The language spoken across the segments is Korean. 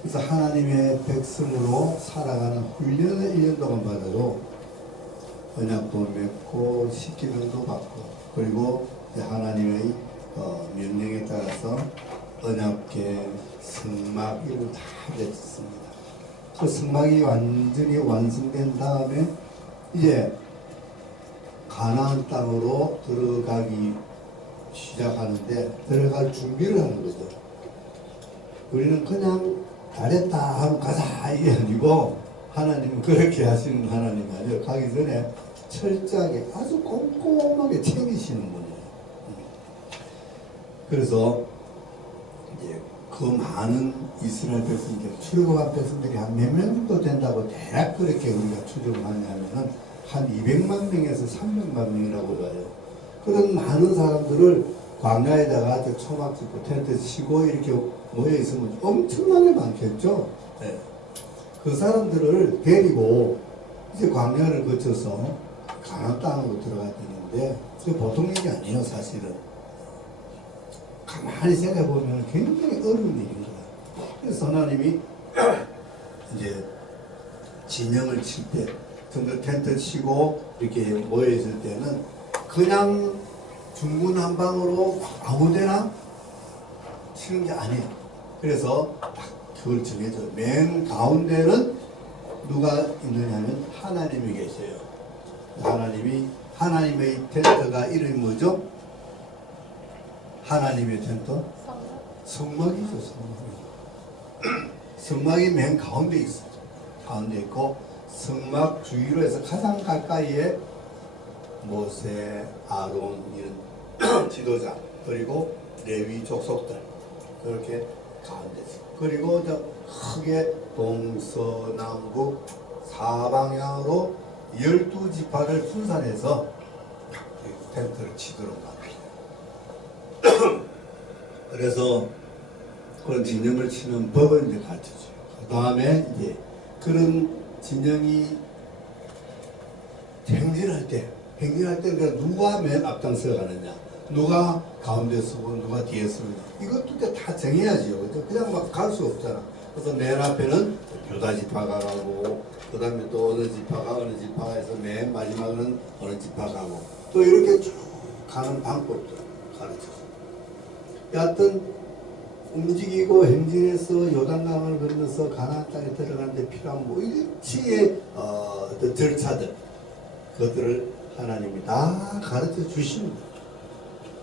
그래서 하나님의 백성으로 살아가는 훈련을 1년 동안 받아도 언약도 맺고 십계명도 받고 그리고 하나님의 명령에 따라서 언약궤, 성막 이런 다 맺었습니다. 그 성막이 완전히 완성된 다음에 이제 가나안 땅으로 들어가기 시작하는데 들어갈 준비를 하는 거죠. 우리는 그냥 잘했다 하고 가자 이게 아니고 하나님은 그렇게 하시는 하나님이 아니에요. 가기 전에 철저하게 아주 꼼꼼하게 챙기시는 분이에요. 그래서 이제 그 많은 이스라엘 백성들, 출애굽한 백성들이 한 몇 명 정도 된다고 대략 그렇게 우리가 추정을 하냐면은 한 200만 명에서 300만 명이라고 봐요. 그런 많은 사람들을 광야에다가 초막 짓고 텐트 치고 이렇게 모여 있으면 엄청나게 많겠죠. 네. 그 사람들을 데리고 이제 광야를 거쳐서 가나안 땅으로 들어가야 되는데 그게 보통 일이 아니에요, 사실은. 가만히 생각해 보면 굉장히 어려운 일인 거예요. 그래서 하나님이 이제 진영을 칠 때, 텐트 치고 이렇게 모여 있을 때는 그냥 중구난방으로 아무데나 치는 게 아니에요. 그래서 딱 그걸 정해줘요. 맨 가운데는 누가 있느냐면 하나님이 계세요. 하나님의 텐트가 이름이 뭐죠? 하나님의 텐트? 성막이죠, 성막. 성막이 맨 가운데 있어요. 가운데 있고, 성막 주위로 해서 가장 가까이에 모세, 아론, 이런 지도자, 그리고 레위 족속들, 그렇게 가운데 있어요. 그리고 저 크게 동서남북 사방향으로 12지파를 분산해서 텐트를 치도록 합니다. 그래서 그런 진영을 치는 법을 이제 가르쳐줘요. 그 다음에 이제 그런 진영이 행진할 때 누가 맨 앞장서 가느냐, 누가 가운데 서고 누가 뒤에 서느냐, 이것도 다 정해야지요. 그냥 막 갈 수 없잖아. 그래서 맨 앞에는 유다 지파가 가고, 그 다음에 또 어느 지파가 해서 맨 마지막은 어느 지파가 가고, 또 이렇게 쭉 가는 방법도 가르쳐줘요. 여하튼 움직이고 행진해서 요단강을 건너서 가나안 땅에 들어가는데 필요한 뭐 일치의 어떤 절차들, 그것들을 하나님이 다 가르쳐 주십니다.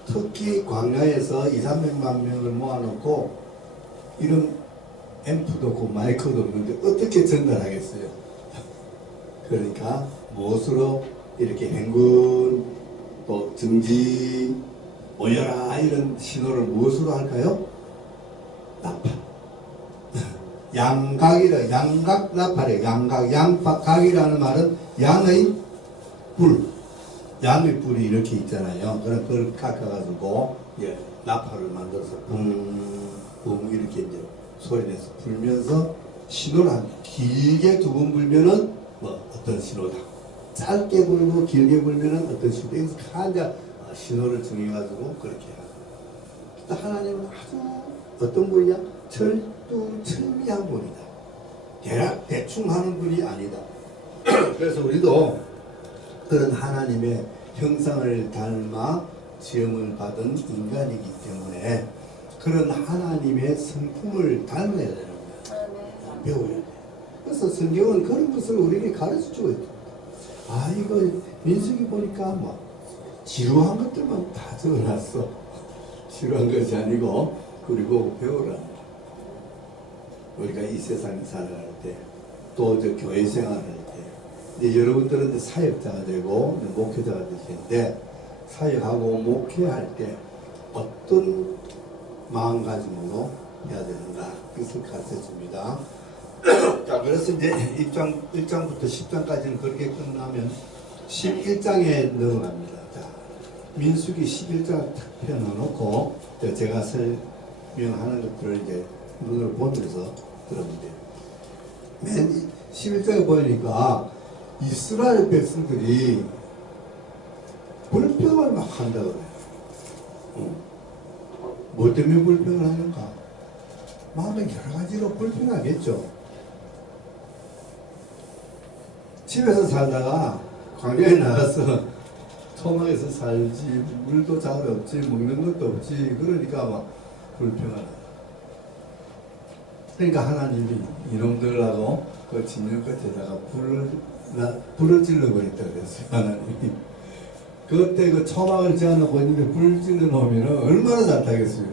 특히 광야에서 200~300만 명을 모아놓고 이런 앰프도 없고 마이크도 없는데 어떻게 전달하겠어요? 그러니까 무엇으로 이렇게 행군, 또 정지, 모여라 이런 신호를 무엇으로 할까요? 나팔. 양각이라, 양각 나팔이에요. 양각이라는 말은 양의 불, 양의 불이 이렇게 있잖아요. 그걸 깎아가지고 나팔을 만들어서 붕붕 이렇게 이제 소리내서 불면서 신호를 합니다. 길게 2번 불면은 어떤 신호다. 짧게 불고 길게 불면은 어떤 신호다. 여기서 가장 신호를 정해가지고 그렇게 하고. 하나님은 아주 어떤 분이냐? 철두철미한 분이다. 대충 하는 분이 아니다. 그래서 우리도 그런 하나님의 형상을 닮아 지음을 받은 인간이기 때문에 그런 하나님의 성품을 닮아야 되는 거예요. 배워야 돼요. 그래서 성경은 그런 것을 우리에게 가르쳐주고 있다. 이거 민수기 보니까 뭐 지루한 것들만 다 적어놨어. 지루한 것이 아니고 그리고 배우라. 우리가 이 세상에 살아갈 때, 또 저 교회 생활할 때, 이제 여러분들은 이제 사역자가 되고 목회자가 되시는데, 사역하고 목회할 때 어떤 마음가짐으로 해야 되는가, 이것을 가르쳐 줍니다. 자, 그래서 이제 1장부터 10장까지는 그렇게 끝나면 11장에 넘어갑니다. 자, 민수기 11장을 탁 펴놓고 제가 설명하는 것들을 이제 눈을 보면서 들으면 돼요. 맨 11장에 보니까 이스라엘 백성들이 불평을 막 한다 그래요. 뭐 때문에 불평을 하는가? 마음에 여러 가지로 불편하겠죠. 집에서 살다가 광야에 나가서 토막에서 살지, 물도 잘 없지, 먹는 것도 없지, 그러니까 막 불평하다. 그러니까 하나님이 이놈들하고 그 진영 끝에다가 불을 질러버렸다 그랬어요, 하나님이. 그때 그 초막을 지어놓고 있는데 불을 질러 놓으면 얼마나 잘 타겠어요.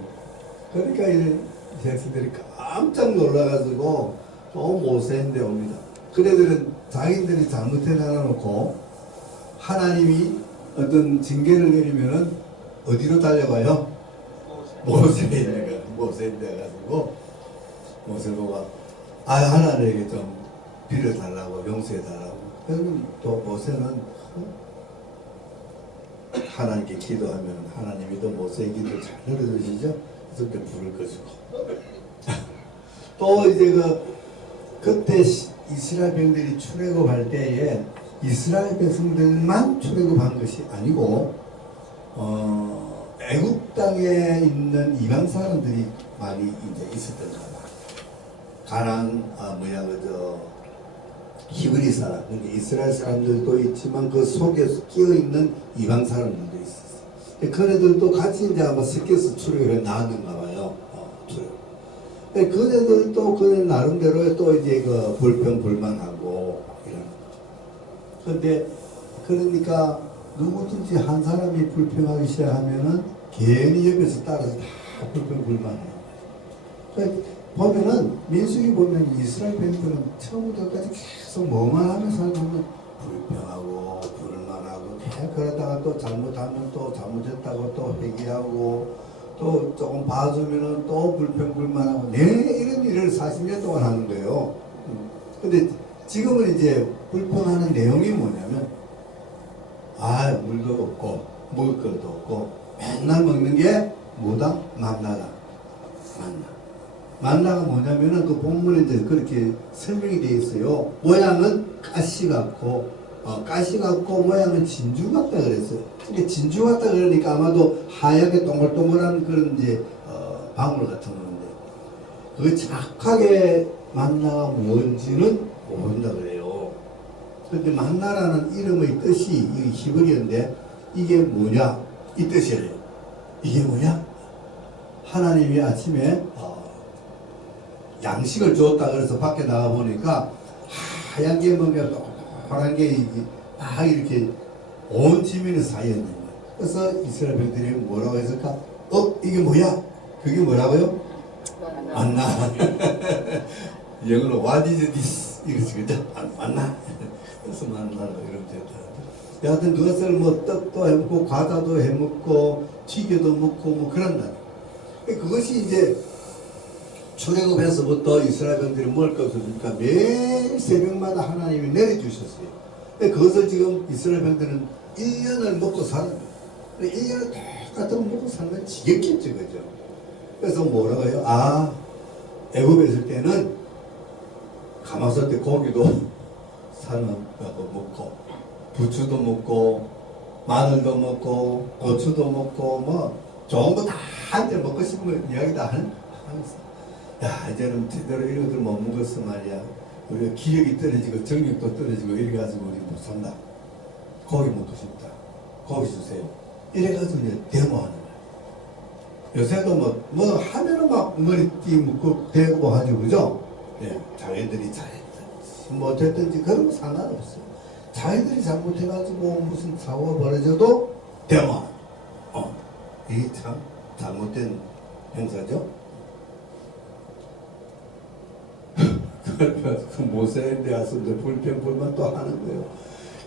그러니까 이 백성들이 깜짝 놀라가지고 또 모세인데 옵니다. 그네들은 자기들이 잘못해 놔놓고 하나님이 어떤 징계를 내리면은 어디로 달려가요? 모세인데 가지고 모세 보고 하나님에게 좀 빌어달라고 용서해달라고. 그래서 또 모세는 하나님께 기도하면 하나님이 또 모세의 기도를 잘 들어주시죠. 그래서 불을 꺼주고 또 이제 그때 이스라엘 백성들이 출애굽할 때에 이스라엘 백성들만 출애굽한 것이 아니고 애굽 땅에 있는 이방 사람들이 많이 이제 있었던 거다. 가나안 히브리 사람, 그러니까 이스라엘 사람들도 있지만 그 속에 끼어 있는 이방 사람들도 있었어. 그네들도 같이 이제 아마 섞여서 출애굽에 나왔는가 봐요. 그네들도 그 나름대로 또 이제 그 불평불만하고 이런. 그런데 그러니까 누구든지 한 사람이 불평하기 시작하면은 괜히 옆에서 따라서 다 불평불만해요. 보면은 민수기 보면 이스라엘 백성들은 처음부터까지 계속 뭐만 하면서 보면 불평하고 불만하고 그러다가 또 잘못하면 또 잘못했다고 또 회개하고 또 조금 봐주면은 또 불평불만하고 이런 일을 40년 동안 하는 거예요. 근데 지금은 이제 불평하는 내용이 뭐냐면 물도 없고 먹을 것도 없고 맨날 먹는 게 뭐다? 만나다. 만나가 뭐냐면은 그 본문에 이제 그렇게 설명이 되어 있어요. 모양은 가시 같고, 모양은 진주 같다 그랬어요. 그러니까 진주 같다 그러니까 아마도 하얗게 동글동글한 그런 이제, 방울 같은 건데, 그 정확하게 만나가 뭔지는 모른다 그래요. 그런데 만나라는 이름의 뜻이 이 히브리어인데, 이게 뭐냐? 이 뜻이에요. 이게 뭐냐? 하나님이 아침에, 양식을 줬다 그래서 밖에 나가 보니까 하얀 게 뭔가 파란 게 막 이렇게 온 지면에 쌓여 있는 거예요. 그래서 이스라엘 백성들이 뭐라고 했을까? 이게 뭐야? 그게 뭐라고요? 만나. 영어로 what is this? 이거지 그죠? 만나. 그래서 만나라고 이러면 됐다. 여하튼 그것을 뭐 떡도 해먹고 과자도 해먹고 튀겨도 먹고 뭐 그런다. 그것이 이제 출애굽에서부터 이스라엘 백성들이 먹을 것을 주니까 매일 새벽마다 하나님이 내려주셨어요. 그것을 지금 이스라엘 백성들은 1년을 먹고 사는 거예요. 1년을 똑같은 거 먹고 사는 건 지겹겠죠, 그죠? 그래서 뭐라고 해요? 애굽에 있을 때는 가마솥에 고기도 사는 거 먹고 부추도 먹고 마늘도 먹고 고추도 먹고 뭐 좋은 거 다 한테 먹고 싶은 이야기 다 하면서 이제는 제대로 이런 것들 못 먹었어 말이야. 우리가 기력이 떨어지고 정력도 떨어지고 이래가지고 우리 못 산다. 고기 먹고 싶다. 고기 주세요. 이래가지고 이제 데모하는 거야. 요새도 뭐 하면은 막 머리띠 묶고 대고 하죠, 그죠? 네, 자기들이 잘했든지 못했든지 그런 거 상관없어요. 자기들이 잘못해가지고 무슨 사고가 벌어져도 데모하는 거. 이게 참 잘못된 행사죠. 그 모세인데 와서 불평불만 또 하는 거예요.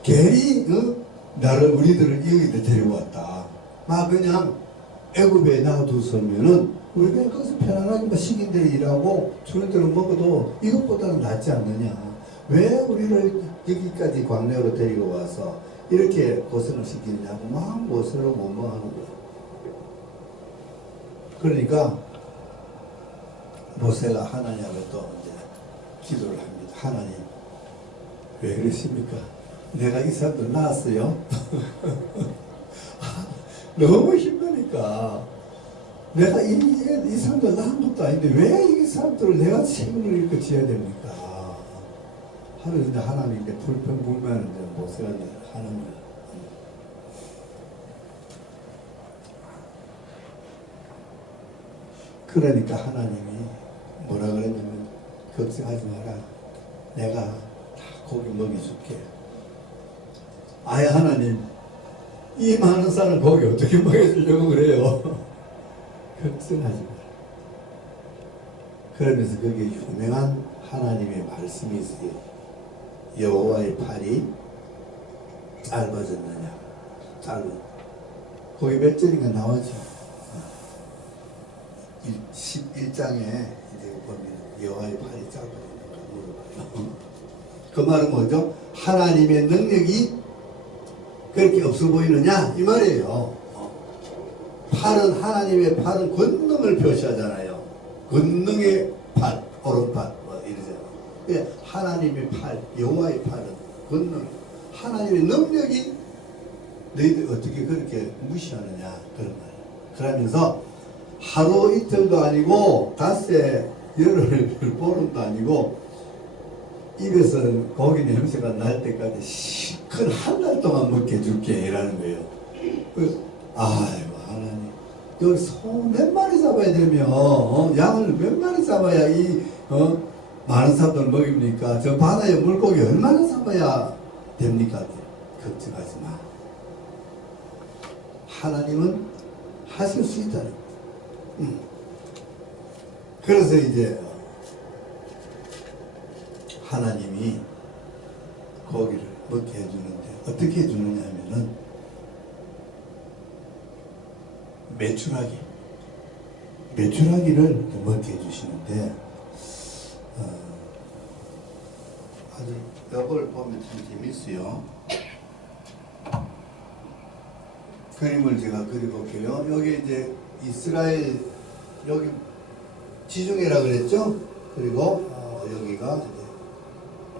괜히 나를 우리들을 여기다 데려왔다. 막 그냥 애굽에 놔두었으면은 우리가 거기서 편안하게 식인대로 일하고 주는 대로 먹어도 이것보다는 낫지 않느냐. 왜 우리를 여기까지 광야로 데리고 와서 이렇게 고생을 시키느냐고 막 모세로 원망하는 거예요. 그러니까 모세가 하나님을 또 이제 기도를 합니다. 하나님, 왜 그러십니까? 내가 이 사람들 낳았어요. 너무 힘드니까 내가 이 사람들 낳은 것도 아닌데 왜 이 사람들을 내가 책임을 이렇게 져야 됩니까? 하는 이제 하나님 이제 불평불만을 이제 모세가 이제 하는 거예요. 그러니까 하나님이 뭐라 그랬냐면 걱정하지 마라. 내가 다 고기 먹여줄게. 아예 하나님 이 많은 사람 고기 어떻게 먹여주려고 그래요? 걱정하지 마라. 그러면서 거기에 유명한 하나님의 말씀이 있어요. 여호와의 팔이 짧아졌느냐? 거기 몇 절인가 나오죠. 11장에 이제 보면 여호와의 팔이 짧아졌는가 물어봐요. 그 말은 뭐죠? 하나님의 능력이 그렇게 없어 보이느냐? 이 말이에요. 팔은, 하나님의 팔은 권능을 표시하잖아요. 권능의 팔, 오른팔, 뭐 이러잖아요. 하나님의 팔, 여호와의 팔은 권능, 하나님의 능력이 너희들 어떻게 그렇게 무시하느냐? 그런 말이에요. 그러면서 하루 이틀도 아니고 닷새 열흘 보름도 아니고 입에서 고기 냄새가 날 때까지 시큰 한 달 동안 먹게 해줄게 이라는 거예요. 아이고 하나님 여기 소 몇 마리 잡아야 되면 양을 몇 마리 잡아야 많은 사람들 먹입니까? 저 바다에 물고기 얼마나 잡아야 됩니까? 걱정하지 마. 하나님은 하실 수 있다는 거예요. 그래서 이제 하나님이 고기를 먹게 해주는데 어떻게 해주느냐 하면은 메추라기를 먹게 해주시는데 아주 이걸 보면 참 재밌어요. 그림을 제가 그려볼게요. 여기 이제 이스라엘 여기 지중해라 그랬죠? 그리고 여기가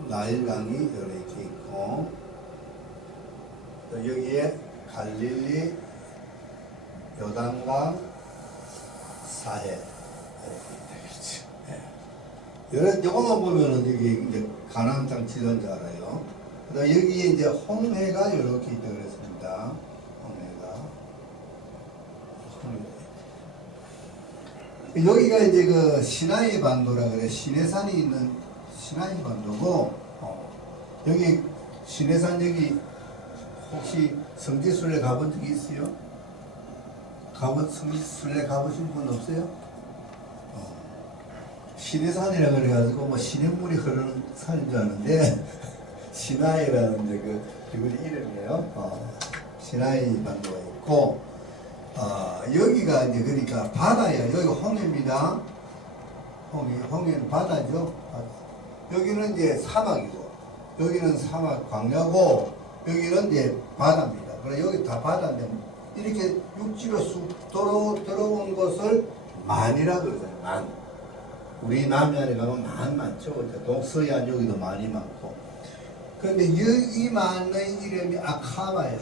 나일강이 이렇게 있고 여기에 갈릴리, 요단강, 사해 이렇게 있다 그렇죠. 요거만 보면은 여기 이제 가나안 땅 지도인 줄 알아요. 그다음 여기에 이제 홍해가 이렇게 있다 그랬습니다. 여기가 이제 그 시나이 반도라 그래. 시내산이 있는 시나이 반도고, 여기 시내산 여기 혹시 성지순례 가본 적이 있어요? 성지순례 가보신 분 없어요? 시내산이라 그래가지고 뭐 시냇물이 흐르는 산인 줄 아는데 시나이라는 이제 그 이름이에요. 시나이 반도가 있고. 여기가 이제 그러니까 바다예요. 여기가 홍해입니다. 홍해는 바다죠. 여기는 이제 사막이고, 여기는 사막 광야고, 여기는 이제 바다입니다. 그래 여기 다 바다인데 이렇게 육지로 쑥 들어온 것을 만이라 그러잖아요. 만. 우리 남해안에 가면 만 많죠. 동서해안 여기도 많이 많고. 그런데 이 만의 이름이 아카바예요.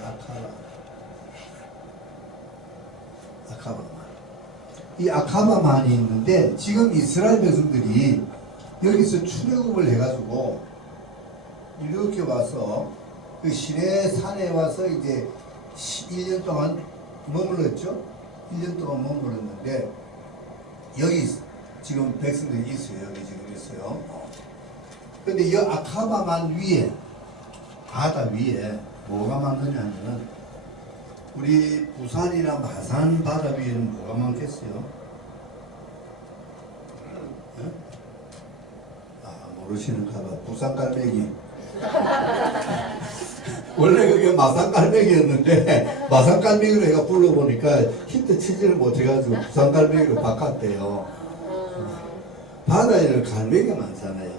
아카바만. 이 아카바만이 있는데 지금 이스라엘 백성들이 여기서 출애굽을 해가지고 이렇게 와서 그 시내산에 와서 이제 1년 동안 머물렀죠. 1년 동안 머물렀는데 여기 지금 백성들이 있어요. 여기 지금 있어요. 근데 이 아카바만 위에 바다 위에 뭐가 많느냐면은 우리 부산이나 마산 바다 위에는 뭐가 많겠어요? 네? 모르시는가 봐. 부산 갈매기. 원래 그게 마산 갈매기였는데 마산 갈매기로 내가 불러보니까 힌트 치지를 못해가지고 부산 갈매기로 바꿨대요. 바다에는 갈매기가 많잖아요.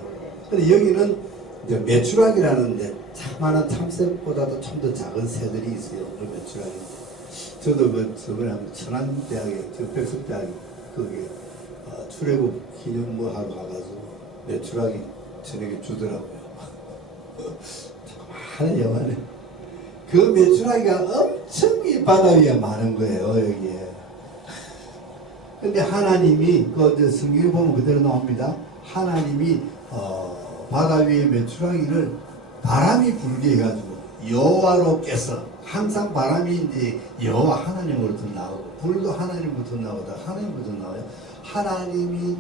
근데 여기는 이제 메추라기라는 이제 참많은 참새보다도 좀 더 작은 새들이 있어요. 그 메추라기. 저도 그 저번에 천안대학에 저 백석대학에 거기에 출애굽 기념 뭐 하러 가가지고 메추라기 저녁에 주더라고요. 정말 영화네. 그 메추라기가 엄청 이 바다 위에 많은 거예요. 여기에. 근데 하나님이 그 성경에 보면 그대로 나옵니다. 하나님이 바다 위에 메추라기를 바람이 불게 해가지고 여호와로께서 항상 바람이 이제 여호와 하나님으로부터 나오고 불도 하나님부터 나오다 하나님부터 나와요. 하나님이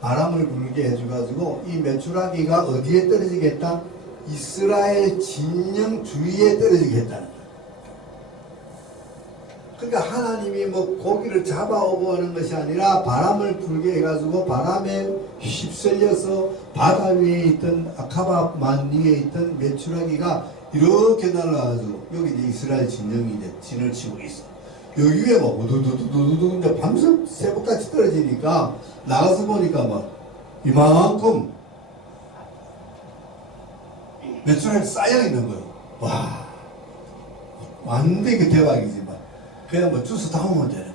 바람을 불게 해줘가지고 이 메추라기가 어디에 떨어지겠다? 이스라엘 진영 주위에 떨어지겠다는 거예요. 그러니까 하나님이 뭐 고기를 잡아오고 하는 것이 아니라 바람을 불게 해가지고 바람에 휩쓸려서 바다 위에 있던 아카바 만 위에 있던 메추라기가 이렇게 날아가지고 여기 이제 이스라엘 진영이 이제 진을 치고 있어. 여기 위에 막 우두두두두두 이제 밤새 새벽같이 떨어지니까 나가서 보니까 막 이만큼 메추라기 쌓여 있는 거예요. 와, 완전히 그 대박이지 막. 그냥 뭐 주스 담으면 되는 거야.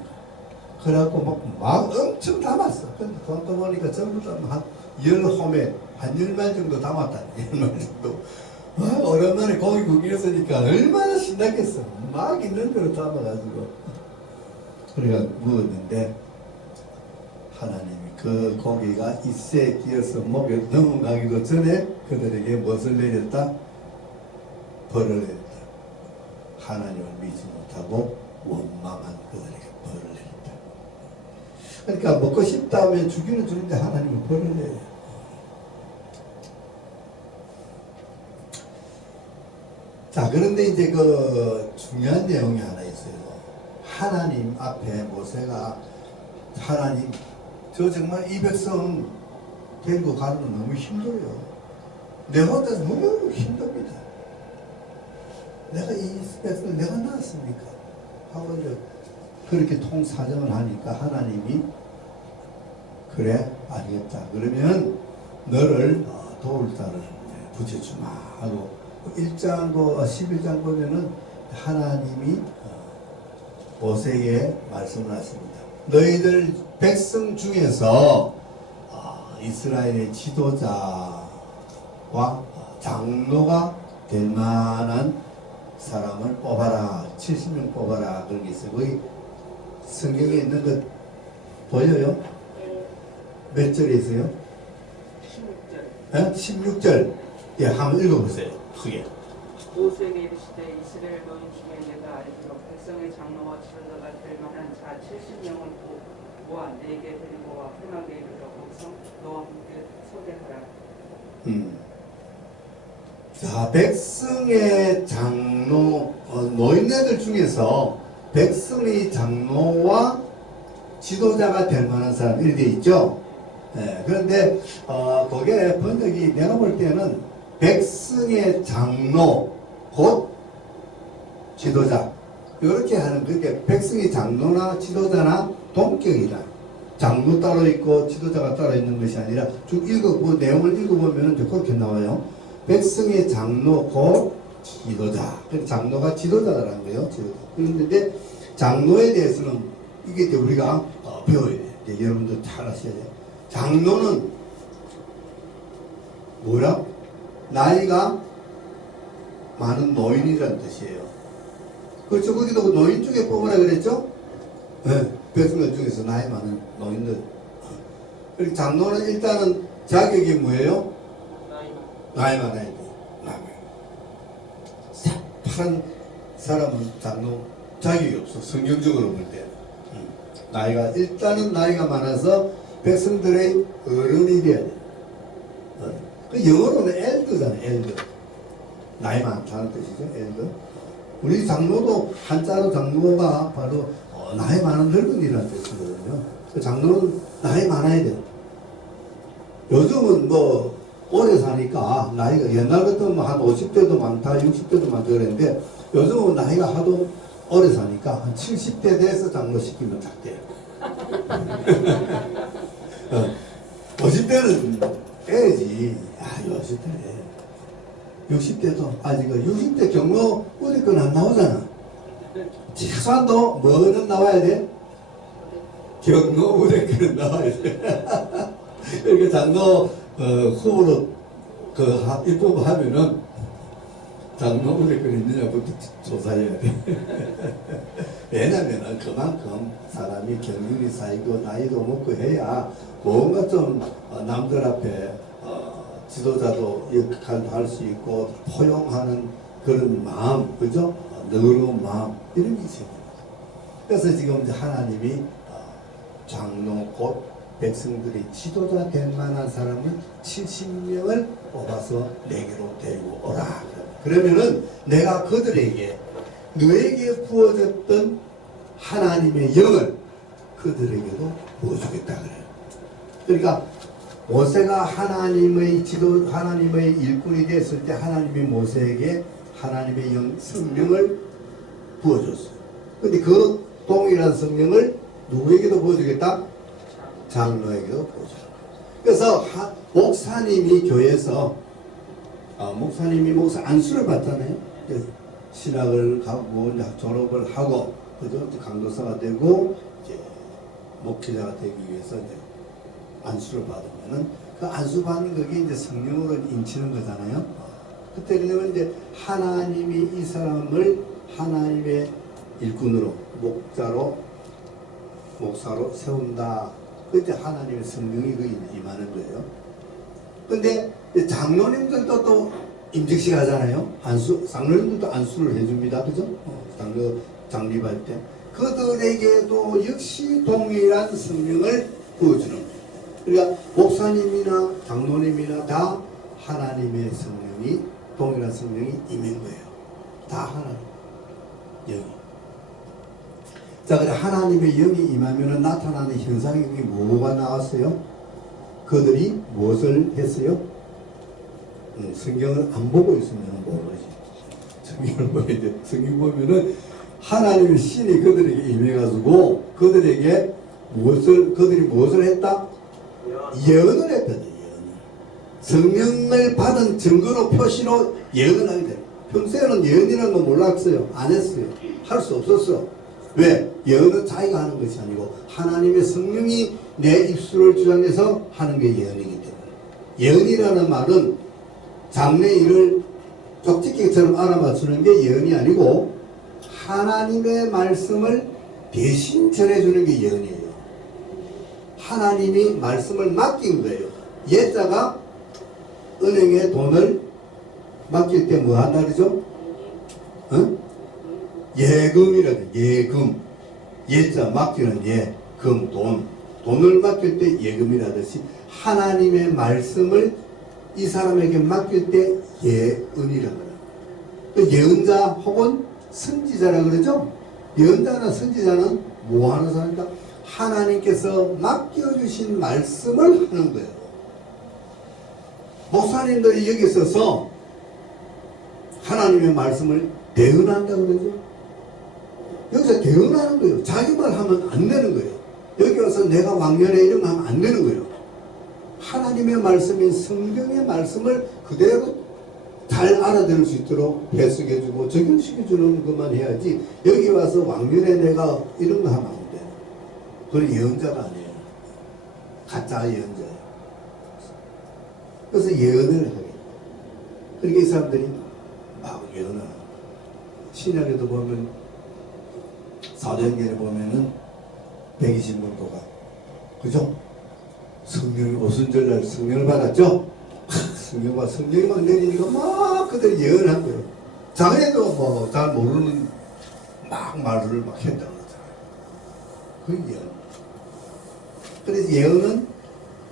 그래갖고 막 엄청 담았어. 근데 돈 떠보니까 전부 다 한 10홈에 한 10만 정도 담았다. 10만 정도. 오랜만에 고기 구기였으니까 얼마나 신나겠어. 막 있는 대로 담아가지고. 그래가 구웠는데 하나님이 그 고기가 입새에 끼어서 목에 넘어가기도 전에 그들에게 무엇을 내렸다? 벌을 내렸다. 하나님을 믿지 못하고 원망한 그들에게 벌을 내린다. 그러니까 먹고 싶다 하면 주기는 주는데 하나님은 벌을 내요. 자, 그런데 이제 그 중요한 내용이 하나 있어요. 하나님 앞에 모세가 하나님 저 정말 이 백성 데리고 가는 건 너무 힘들어요. 내 혼자 너무 힘듭니다. 내가 이 백성을 내가 낳았습니까? 하고 이제 그렇게 통사정을 하니까 하나님이 그래 알겠다. 그러면 너를 도울 자를 붙여주마 하고 1장 11장 보면은 하나님이 모세에게 말씀을 하십니다. 너희들 백성 중에서 이스라엘의 지도자와 장로가 될 만한 사람을 뽑아라. 70명 뽑아라. 그런 게 있어요. 거기 성경에 있는 것 보여요? 몇 절에 있어요? 16절. 16절. 예, 한번 읽어보세요. 크게. 모세에게 이르시되 이스라엘 너희 중에 내가 알기로 백성의 장로와 지도자가 될 만한 자 70명을 모아 내게 데리고 와 편하게 이르러 거기서 너와 함께 소개하라. 자, 백성의 장로, 노인네들 중에서 백성의 장로와 지도자가 될 만한 사람 이렇게 돼 있죠. 네, 그런데 그게 번역이 내가 볼 때는 백성의 장로 곧 지도자 이렇게 하는 그게 백성의 장로나 지도자나 동격이다. 장로 따로 있고 지도자가 따로 있는 것이 아니라 쭉 내용을 읽어보면 그렇게 나와요. 백성의 장로 곧 지도자. 장로가 지도자라는 거예요. 지도자. 그런데 장로에 대해서는 이게 우리가 배워야 돼요. 여러분들 잘 아셔야 돼요. 장로는 뭐라? 나이가 많은 노인이라는 뜻이에요. 그렇죠. 거기도 노인 중에 뽑으라 그랬죠? 네. 백성들 중에서 나이 많은 노인들. 그리고 장로는 일단은 자격이 뭐예요? 나이 많아야 돼. 새파란 사람은 장로 자격이 없어. 성경적으로 볼 때. 일단은 나이가 많아서 백성들의 어른이 돼야 돼. 그 영어로는 엘더잖아요. 엘더. 나이 많다는 뜻이죠. 엘더. 우리 장로도 한자로 장로가 바로 나이 많은 늙은이라는 뜻이거든요. 그 장로는 나이 많아야 돼요. 요즘은 뭐 오래 사니까 나이가 옛날 같으면 한 50대도 많다 60대도 많다 그랬는데 요즘은 나이가 하도 오래 사니까 한 70대 돼서 장로 시키면 딱 돼요. 50대는 빼야지. 50대 60대도 아직은 60대 경로 우리건 안 나오잖아. 최소한도 뭐는 나와야 돼? 경로 우대권은 나와야 돼. 이렇게 장로 후보로 입법 하면은 장로 우리권 있느냐부터 조사해야 돼. 왜냐면은 그만큼 사람이 경륜이 쌓이고 나이도 먹고 해야 뭔가 좀 남들 앞에 지도자도 역할도 할 수 있고 포용하는 그런 마음, 그죠? 너그러운 마음 이런 게 있어요. 그래서 지금 이제 하나님이 장로 곧 백성들이 지도자 될 만한 사람을 70명을 뽑아서 내게로 데리고 오라. 그러면은 내가 그들에게 너에게 부어졌던 하나님의 영을 그들에게도 부어주겠다 그래요. 그러니까 모세가 하나님의 일꾼이 됐을 때 하나님이 모세에게 하나님의 영, 성령을 부어줬어요. 근데 그 동일한 성령을 누구에게도 부어주겠다? 장로에게도 부어주라. 그래서 목사님이 교회에서 목사님이 목사 안수를 받잖아요. 신학을 가고 졸업을 하고 그죠? 강도사가 되고 이제 목회자가 되기 위해서 이제 안수를 받으면은 그 안수 받는 그게 이제 성령으로 인치는 거잖아요. 그때 그러면 이제 하나님이 이 사람을 하나님의 일꾼으로 목사로 세운다. 그때 하나님의 성령이 그 임하는 거예요. 근데 장로님들도 또 임직식 하잖아요. 장로님들도 안수를 해줍니다. 그죠? 장립할 때. 그들에게도 역시 동일한 성령을 부어주는 거예요. 그러니까 목사님이나 장로님이나 다 하나님의 성령이, 동일한 성령이 임한 거예요. 다 하나님 영이. 자, 그래 하나님의 영이 임하면 나타나는 현상이 뭐가 나왔어요? 그들이 무엇을 했어요? 성경을 안 보고 있으면 모르지. 성경을 보면 이제 성경 보면은 하나님의 신이 그들에게 임해가지고 그들이 무엇을 했다? 예언을 했거든요. 성령을 받은 증거로 표시로 예언을 하게 돼요. 평소에는 예언이라는 거 몰랐어요. 안 했어요. 할 수 없었어. 왜? 예언은 자기가 하는 것이 아니고 하나님의 성령이 내 입술을 주장해서 하는 게 예언이기 때문에. 예언이라는 말은 장래의 일을 쪽집게처럼 알아맞추는 게 예언이 아니고 하나님의 말씀을 대신 전해주는 게 예언이에요. 하나님이 말씀을 맡긴 거예요. 예자가 은행에 돈을 맡길 때 뭐 한다 그러죠? 예금이라고. 예금. 예자 맡기는 금, 돈을 맡길 때 예금이라듯이 하나님의 말씀을 이 사람에게 맡길 때 예은이라고 그래요. 예언자 혹은 선지자라 그러죠? 예언자나 선지자는 뭐 하는 사람이다? 하나님께서 맡겨주신 말씀을 하는 거예요. 목사님들이 여기 있어서 하나님의 말씀을 대언한다 그러죠? 여기서 대언하는 거예요. 자기 말 하면 안 되는 거예요. 여기 와서 내가 왕년에 이런 거 하면 안 되는 거예요. 하나님의 말씀인 성경의 말씀을 그대로 잘 알아들을 수 있도록 해석해주고 적용시켜주는 것만 해야지 여기 와서 왕년에 내가 이런 거 하면 안 돼요. 그건 예언자가 아니에요. 가짜 예언자예요. 그래서 예언을 하게. 그러니까 이 사람들이 막 예언을 하고 신약에도 보면 사도행전에 보면은 120문도가 그죠? 성령이 오순절날 성령을 받았죠? 성령이 막 내리니까 막 그들 예언한 거예요. 자기네도 뭐 잘 모르는 막 말을 막 했다는 거잖아요. 그게 예언. 그래서 예언은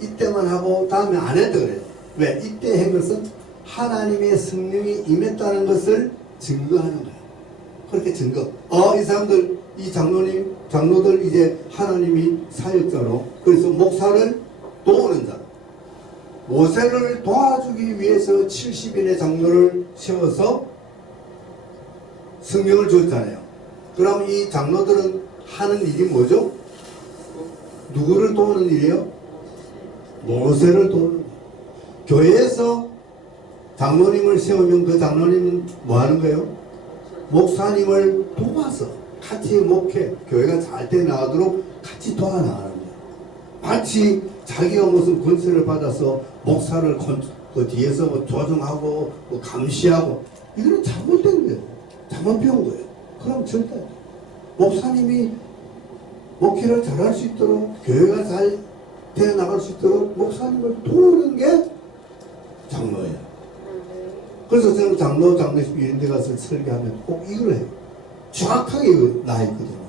이때만 하고 다음에 안 했다 그래요. 왜? 이때 한 것은 하나님의 성령이 임했다는 것을 증거하는 거예요. 그렇게 증거. 이 사람들, 이 장로들 이제 하나님이 사역자로, 그래서 목사를 도우는 자. 모세를 도와주기 위해서 70인의 장로를 세워서 성령을 줬잖아요. 그럼 이 장로들은 하는 일이 뭐죠? 누구를 도우는 일이에요? 모세를 도우는 거예요. 교회에서 장로님을 세우면 그 장로님은 뭐 하는 거예요? 목사님을 도와서 같이 목회, 교회가 잘 돼 나가도록 같이 도와나가는 거예요. 마치 자기가 무슨 권세를 받아서 목사를 그 뒤에서 뭐 조정하고 뭐 감시하고 이거는 잘못된 거예요. 잘못 배운 거예요. 그럼 절대 안 돼요. 목사님이 목회를 잘할 수 있도록 교회가 잘 되어나갈 수 있도록 목사님을 도우는 게 장로예요. 그래서 저는 장로십 이런 데 가서 설교하면 꼭 이걸 해요. 정확하게 이거 나 있거든요.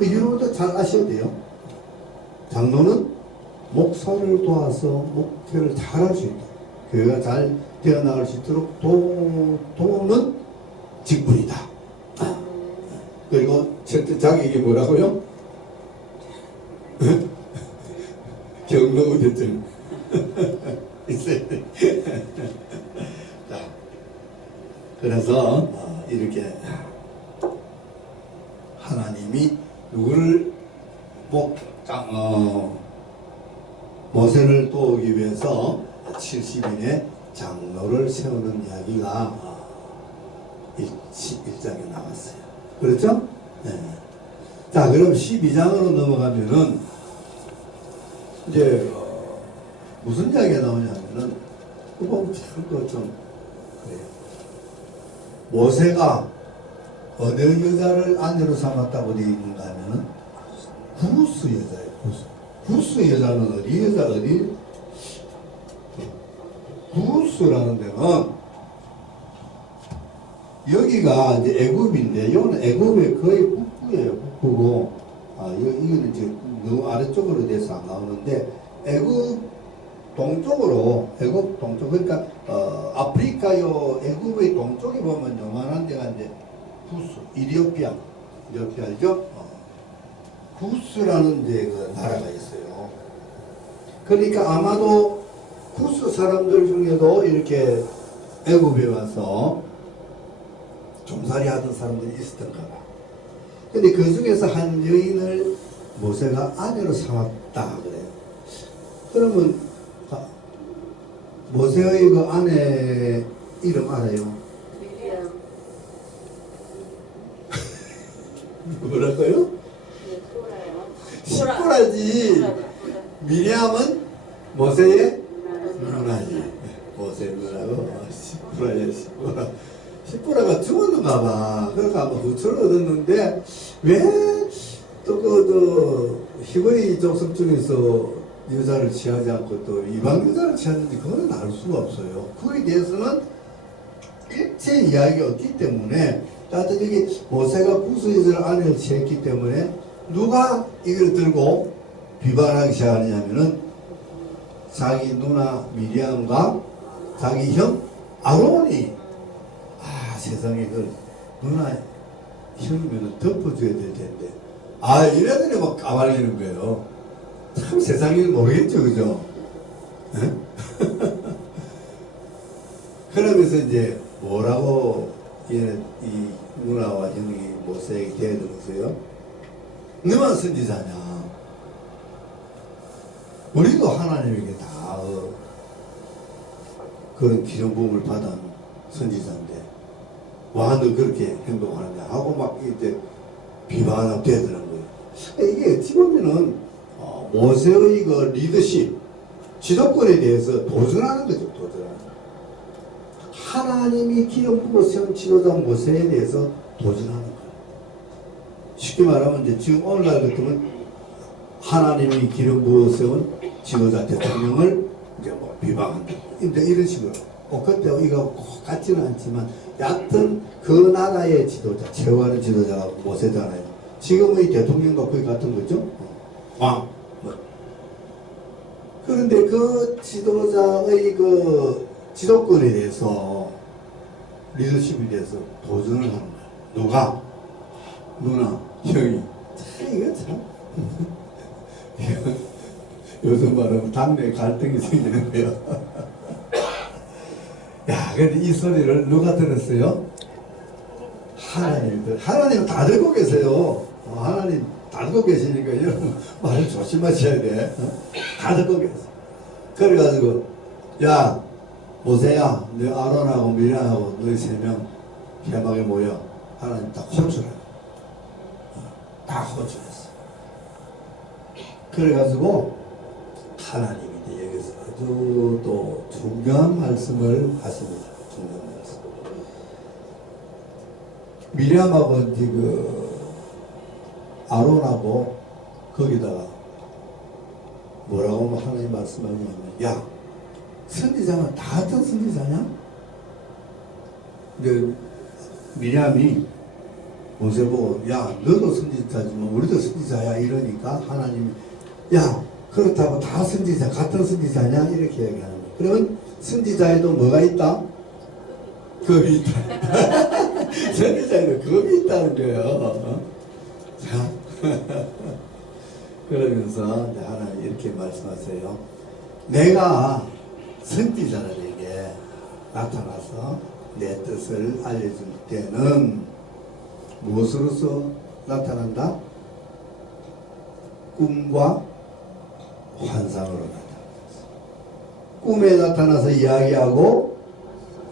여러분도 잘 아셔야 돼요. 장로는 목사를 도와서 목회를 잘할 수 있다. 교회가 잘 되어나갈 수 있도록 도우는 직분이다. 그리고 첫째 자격이 뭐라고요? 경로의대증 있어요. 자, 그래서 이렇게 하나님이 누구를 모세를 도우기 위해서 70인의 장로를 세우는 이야기가 11장에 나왔어요. 그렇죠? 네. 자, 그럼 12장으로 넘어가면은 이제 무슨 이야기가 나오냐면은 그 보면 참 그래요. 모세가 어느 여자를 아내로 삼았다고 되어 있는가 하면은 구스 여자예요. 구스 여자는 어디 여자 어디? 구스라는 데는 여기가 이제 애굽인데 이거는 애굽의 거의 북부예요. 북부고 이거는 이제 너무 아래쪽으로 돼서 안 나오는데 애굽 동쪽으로 애굽 동쪽 그러니까 아프리카요 애굽의 동쪽에 보면 요만한 데가 이제 구스 이디오피아 알죠? 구스라는 이제 그 나라가 있어요. 그러니까 아마도 구스 사람들 중에도 이렇게 애굽에 와서 종살이 하던 사람들이 있었던가 봐. 근데 그 중에서 한 여인을 모세가 아내로 삼았다 그래요. 그러면 모세의 그 아내 이름 알아요? 뭐라고요? 시프라지. 미리암은 모세의 누나지. 모세 누나고 시프라야 시프라. 시프라가 죽었는가 봐. 그러니까 아마 후처를 얻었는데 왜 또 그 히브리 족속 중에서 여자를 취하지 않고 또 이방 여자를 취하는지 그거는 알 수가 없어요. 그거에 대해서는 일체 이야기가 없기 때문에 하여튼 여기 모세가 구스 여자를 아내를 취했기 때문에 누가 이걸 들고 비방하기 시작하느냐면은 자기 누나 미리암과 자기 형 아론이 세상에 그 누나 형이면 덮어줘야 될 텐데 이래더니 막 까발리는 거예요. 참 세상에 모르겠죠, 그죠? 그러면서 이제 뭐라고 이 누나와 형이 모세에게 대들었어요? 너만 선지자냐? 우리도 하나님에게 다 그런 기름 부음을 받은 선지자인데 와, 너 그렇게 행동하느냐 하고 막 이제 비방하고 대드는 거예요. 이게 어찌 보면은 모세의 그 리더십, 지도권에 대해서 도전하는 거죠, 도전하는 거. 하나님이 기름 부어 세운 지도자 모세에 대해서 도전하는 거예요. 쉽게 말하면 이제 지금 오늘날 같으면 하나님이 기름 부어 세운 지도자 대통령을 이제 뭐 비방한다. 이런 식으로. 그때 이거 꼭 같지는 않지만 얕은 그 나라의 지도자, 최후하는 지도자가 모세잖아요. 지금의 대통령과 거의 같은 거죠. 왕. 그런데 그 지도자의 그 지도권에 대해서 리더십에 대해서 도전을 하는 거예요. 누가? 누나, 형이. 이거 참. 요즘 말하면 당내 갈등이 생기는 거예요. 야, 근데 이 소리를 누가 들었어요? 하나님 다 듣고 계세요. 하나님 다 듣고 계시니까 여러분 말을 조심하셔야 돼. 다 듣고 계세요. 그래가지고 야, 모세야, 너 아론하고 미리암하고 너희 3명 해막에 모여 하나님 다 호출해. 다 호출했어. 그래가지고 하나님이 이제 여기서 아주 또 중요한 말씀을 하십니다. 중요한 말씀. 미리암하고 이제 아론하고 거기다가 뭐라고 하나님 말씀하냐면, 야, 선지자가 다 같은 선지자냐? 근데 미리암이 모세 보고, 야, 너도 선지자지만 우리도 선지자야 이러니까 하나님이, 야, 그렇다고 다 선지자, 같은 선지자냐? 이렇게 얘기하는 거예요. 그러면 선지자에도 뭐가 있다? 겁이 있다. 선지자에도 겁이 있다는 거예요. 자, 그러면서 하나님 이렇게 말씀하세요. 내가 선지자들에게 나타나서 내 뜻을 알려줄 때는 무엇으로서 나타난다? 꿈과 환상으로 나타난다. 꿈에 나타나서 이야기하고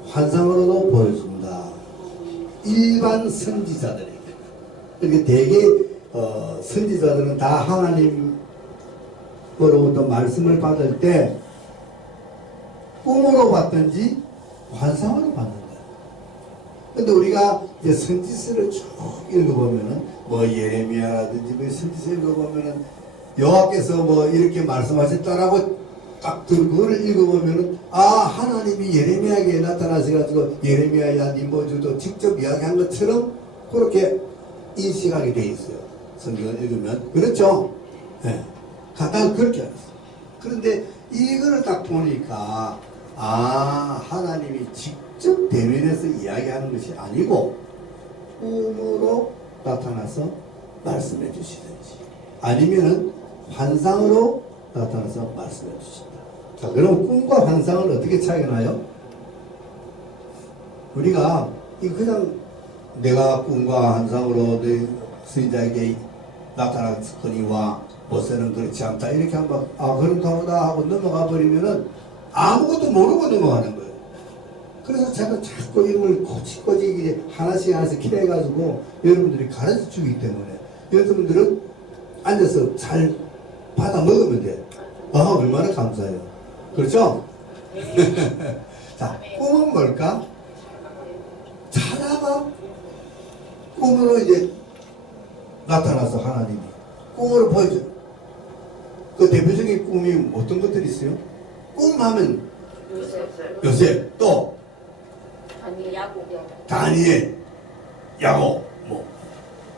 환상으로도 보여준다. 일반 선지자들에게. 그러니까 대개 선지자들은 다 하나님으로부터 말씀을 받을 때 꿈으로 받든지 환상으로 받는다. 근데 우리가 이제 선지서를 쭉 읽어보면은 뭐 예레미야라든지 뭐 선지서 읽어보면은 여호와께서 뭐 이렇게 말씀하셨다라고 딱 그걸 읽어보면은 하나님이 예레미야에게 나타나셔가지고 예레미야야 니모주도 직접 이야기한 것처럼 그렇게 인식하게 돼 있어요. 성경을 읽으면. 그렇죠? 네. 가다가 그렇게 알았어요. 그런데 이거를 딱 보니까 하나님이 직접 대면해서 이야기하는 것이 아니고 꿈으로 나타나서 말씀해 주시든지 아니면은 환상으로 나타나서 말씀해 주신다. 자, 그럼 꿈과 환상을 어떻게 차이가 나요? 우리가 그냥 내가 꿈과 환상으로 내 선지자에게 나타났거니와 모세는 그렇지 않다 이렇게 한번 그런가 보다 하고 넘어가 버리면은 아무것도 모르고 넘어가는 거예요. 그래서 제가 자꾸 이걸 꼬치꼬치 하나씩 키워가지고 여러분들이 가르쳐 주기 때문에 여러분들은 앉아서 잘 받아 먹으면 돼. 얼마나 감사해요. 그렇죠? 자, 꿈은 뭘까? 자다가 꿈으로 이제 나타나서 하나님이 꿈으로 보여줘. 그 대표적인 꿈이 어떤 것들이 있어요? 꿈하면 요셉 또 다니엘, 야곱 뭐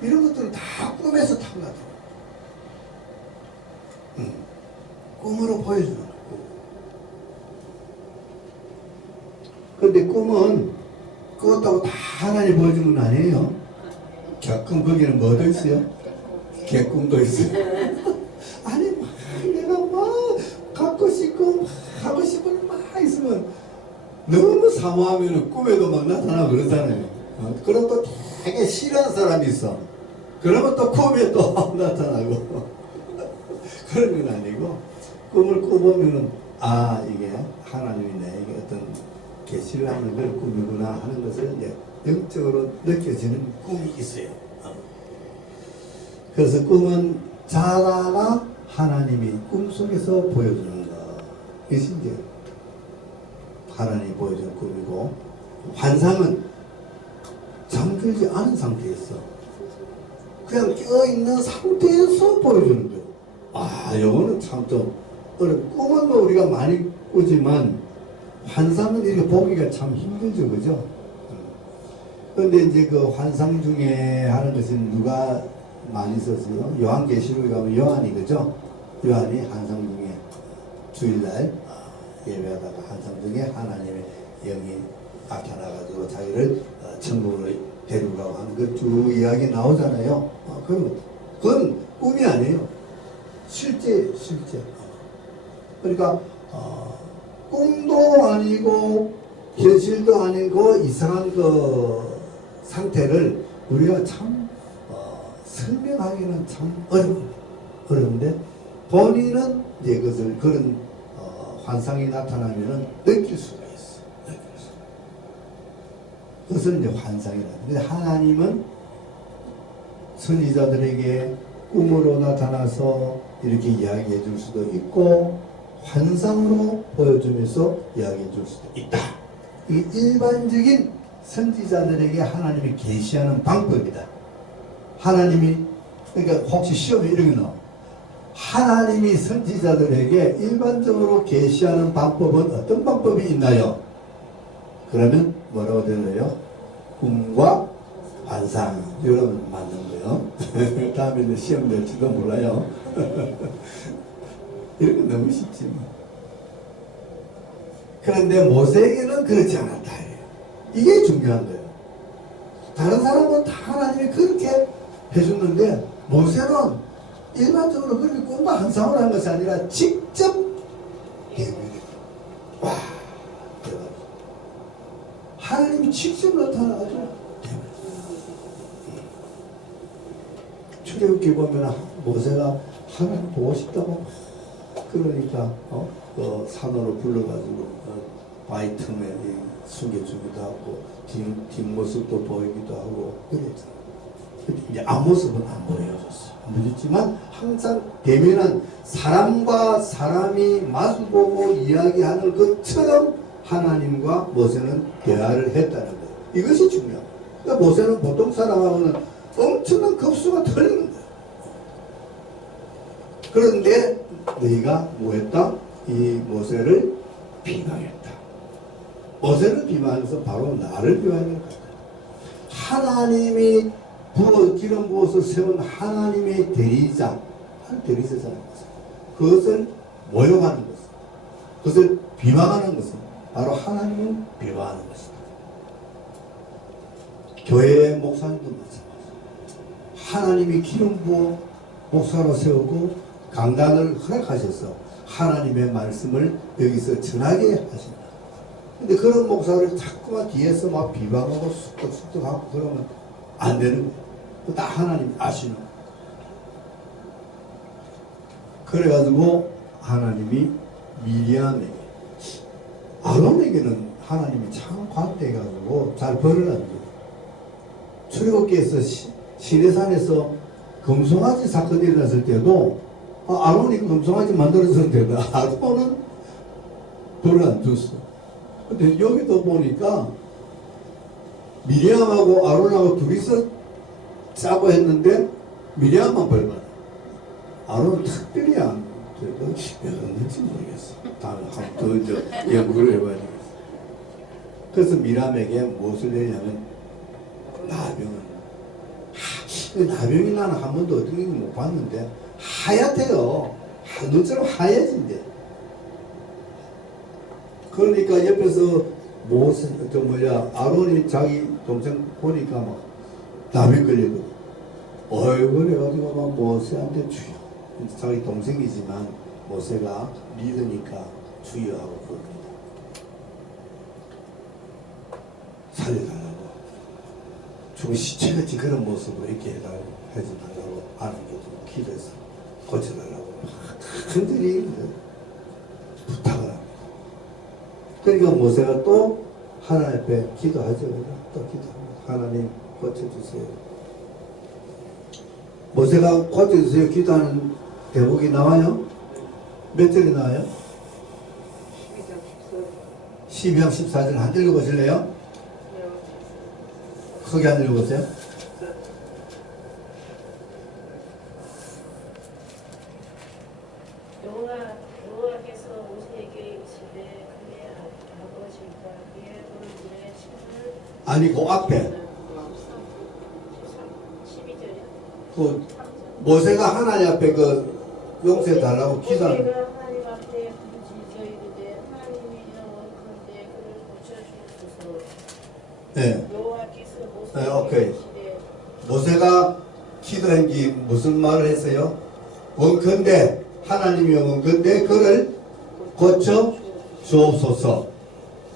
이런 것들은 다 꿈에서 타고나더라고요. 꿈으로 보여주는 꿈. 그런데 꿈은 그것도 다 하나님 보여주는 건 아니에요. 가끔 거기는 뭐도 있어요? 개꿈도 있어요. 아니 내가 막 갖고 싶고 하고 싶은 막 있으면 너무 사모하면 꿈에도 막 나타나고 그러잖아요. 그럼 또 되게 싫어하는 사람이 있어. 그러면 또 꿈에 또 나타나고 그런 건 아니고 꿈을 꿔보면은 이게 하나님이 나에게 어떤 계시를 하는 걸 꿈이구나 하는 것을 이제 영적으로 느껴지는 꿈이 있어요. 그래서 꿈은 자다가 하나님이 꿈속에서 보여주는 것. 이것이 이제 하나님이 보여주는 꿈이고, 환상은 잠들지 않은 상태에서 그냥 깨어있는 상태에서 보여주는 거예요. 이거는 참 좀 어렵고, 꿈은 뭐 우리가 많이 꾸지만 환상은 이렇게 보기가 참 힘들죠, 그죠? 그런데 이제 그 환상 중에 하는 것은 누가 많이 썼어요? 요한계시록에 가면 요한이, 그죠? 요한이 환상 중에 주일날 예배하다가 환상 중에 하나님의 영이 나타나가지고 자기를 천국으로 데리고 가고 하는 그 쭉 이야기 나오잖아요. 그건 꿈이 아니에요. 실제. 그러니까 꿈도 아니고 현실도 아니고 이상한 그 상태를 우리가 참 설명하기는 참 어려운데 본인은 이제 그것을 그런 환상이 나타나면은 느낄 수가 있어. 그것은 이제 환상이라. 근데 하나님은 선지자들에게 꿈으로 나타나서 이렇게 이야기해 줄 수도 있고 환상으로 보여주면서 이야기해 줄 수도 있다. 이 일반적인 선지자들에게 하나님이 계시하는 방법이다. 하나님이, 그러니까 혹시 시험에 이런 게 나와. 하나님이 선지자들에게 일반적으로 계시하는 방법은 어떤 방법이 있나요? 그러면 뭐라고 되나요? 꿈과 환상. 이러면 맞는 거예요. 다음에 시험 낼지도 몰라요. 이런 건 너무 쉽지 뭐. 그런데 모세에게는 그렇지 않았다. 이게 중요한 거예요. 다른 사람은 다 하나님이 그렇게 해줬는데 모세는 일반적으로 그렇게 꿈과 환상을 한 것이 아니라 직접 해결했다. 와, 대박. 하나님이 직접 나타나가지고 출애굽기 보면 모세가 하나님 보고 싶다고 그러니까 산으로 불러가지고 바위 틈에 숨겨주기도 하고 뒷모습도 보이기도 하고 그랬잖아. 이제 앞모습은 안 보여줬어. 안 보여줬지만 항상 대면한 사람과 사람이 마주보고 이야기하는 것처럼 하나님과 모세는 대화를 했다는 거예요. 이것이 중요해요. 그러니까 모세는 보통 사람하고는 엄청난 급수가 틀리는 거예요. 그런데 너희가 뭐했다? 이 모세를 비방했다. 모세를 비방해서 바로 나를 비방하는 거다. 하나님이 기름 부어서 세운 하나님의 대리자, 대리자라는 것은 그것을 모욕하는 것은, 그것을 비방하는 것은 바로 하나님을 비방하는 것이다. 교회의 목사님도 마찬가지입니다. 하나님이 기름 부어 목사로 세우고 강단을 허락하셔서 하나님의 말씀을 여기서 전하게 하신다. 근데 그런 목사를 자꾸만 뒤에서 막 비방하고 쑥덕쑥덕하고 그러면 안 되는 거예요. 다 하나님 아시는 거예요. 그래가지고 하나님이 미리암에게, 아론에게는 하나님이 참 관대해가지고 잘 벌어놨는 거예요. 출애굽기에서 시내산에서 금송아지 사건이 일어났을 때도 아론이 금송아지 만들어줬는데 아론은 벌을 안 줬어. 근데 여기도 보니까 미리암하고 아론하고 둘이서 짜고 했는데 미리암만 벌 받아. 아론은 특별히 안 돼도 왜 그런지 모르겠어. 다음에 한번 더 연구를 해봐야 되겠어. 그래서 미리암에게 무엇을 내냐면 나병이 나는 한 번도 어떤 게 못 봤는데 하얗대요. 눈처럼 하얘진대. 그러니까 옆에서 아론이 자기 동생 보니까 막 나병 걸리거든. 그래가지고 막 모세한테 주여. 자기 동생이지만 모세가 믿으니까 주여하고 그럽니다. 살려달라고. 죽은 시체같이 그런 모습으로 있게 해달라고 하나님께 기도해서 고쳐달라고 큰들이 부탁을 합니다. 그러니까 모세가 또 하나님 앞에 기도하죠. 또 기도합니다. 하나님 고쳐주세요. 모세가 고쳐주세요 기도하는 대목이 나와요? 몇 절이 나와요? 12장 14절 한 읽어보실래요? 크게 한 읽어보세요. 여호와께서 모세에게 이르시되 그의 아버지가 그의 어른들의 친구를 아니 그 앞에 12절이요? 그 모세가 하나님 앞에 그 용서해 달라고 기도하는 모세가 하나님 앞에 부르짖어 이르되 하나님이 원컨대 그를 고쳐주소서. 네. 여호와께서 네, 모세에게 오케이. 이르시되 모세가 기도한 게 무슨 말을 했어요? 원컨대 하나님이 원컨대 그를 고쳐 주옵소서.